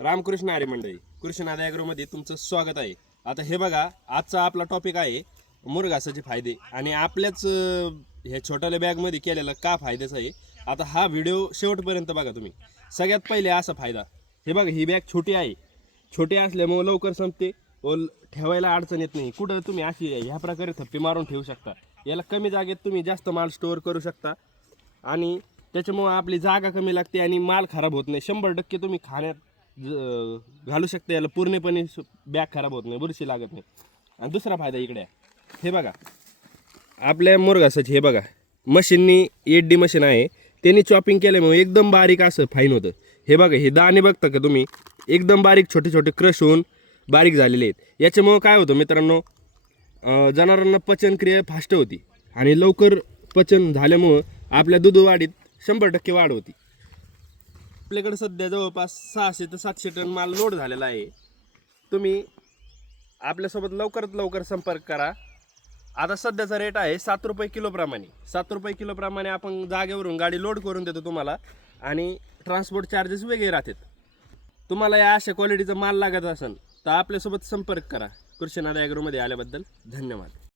रामकृष्ण हरी मंडळी, कृष्णादा ॲग्रोमध्ये तुमचं स्वागत आहे. आता हे बघा, आजचा आपला टॉपिक आहे मुरघासाचे फायदे आणि आपल्याच ह्या छोट्याल्या बॅगमध्ये केलेला का फायद्याचा आहे. आता हा व्हिडिओ शेवटपर्यंत बघा तुम्ही. सगळ्यात पहिले असा फायदा, हे बघा ही बॅग छोटी आहे, छोटी असल्यामुळे लवकर संपते व ठेवायला अडचण येत नाही. कुठं तुम्ही अशी ह्या प्रकारे थप्पी मारून ठेवू शकता. याला कमी जागेत तुम्ही जास्त माल स्टोअर करू शकता आणि त्याच्यामुळे आपली जागा कमी लागते आणि माल खराब होत नाही. 100% तुम्ही खाण्यात घालू शकता. याला पूर्णपणे बॅग खराब होत नाही, बुरशी लागत नाही. आणि दुसरा फायदा इकडे आहे, हे बघा आपल्या मुरघासाची, हे बघा मशीननी 8D मशीन आहे, त्यांनी चॉपिंग केल्यामुळे एकदम बारीक असं फाईन होतं. हे बघा हे दाणे बघता का तुम्ही, एकदम बारीक छोटे छोटे क्रश होऊन बारीक झालेले आहेत. याच्यामुळं काय होतं मित्रांनो, जनावरांना पचनक्रिया फास्ट होती आणि लवकर पचन झाल्यामुळं आपल्या दूध वाढीत 100% वाढ होती. आपल्याकडे सध्या जवळपास 600 ते 700 टन माल लोड झालेला आहे. तुम्ही आपल्यासोबत लवकरात लवकर संपर्क करा. आता सध्याचा रेट आहे 7 रुपये किलोप्रमाणे. 7 रुपये किलोप्रमाणे आपण जागेवरून गाडी लोड करून देतो तुम्हाला आणि ट्रान्सपोर्ट चार्जेस वेगळे राहतात. तुम्हाला या अशा क्वालिटीचा माल लागत असेल तर आपल्यासोबत संपर्क करा. कृष्णादा ॲग्रोमध्ये आल्याबद्दल धन्यवाद.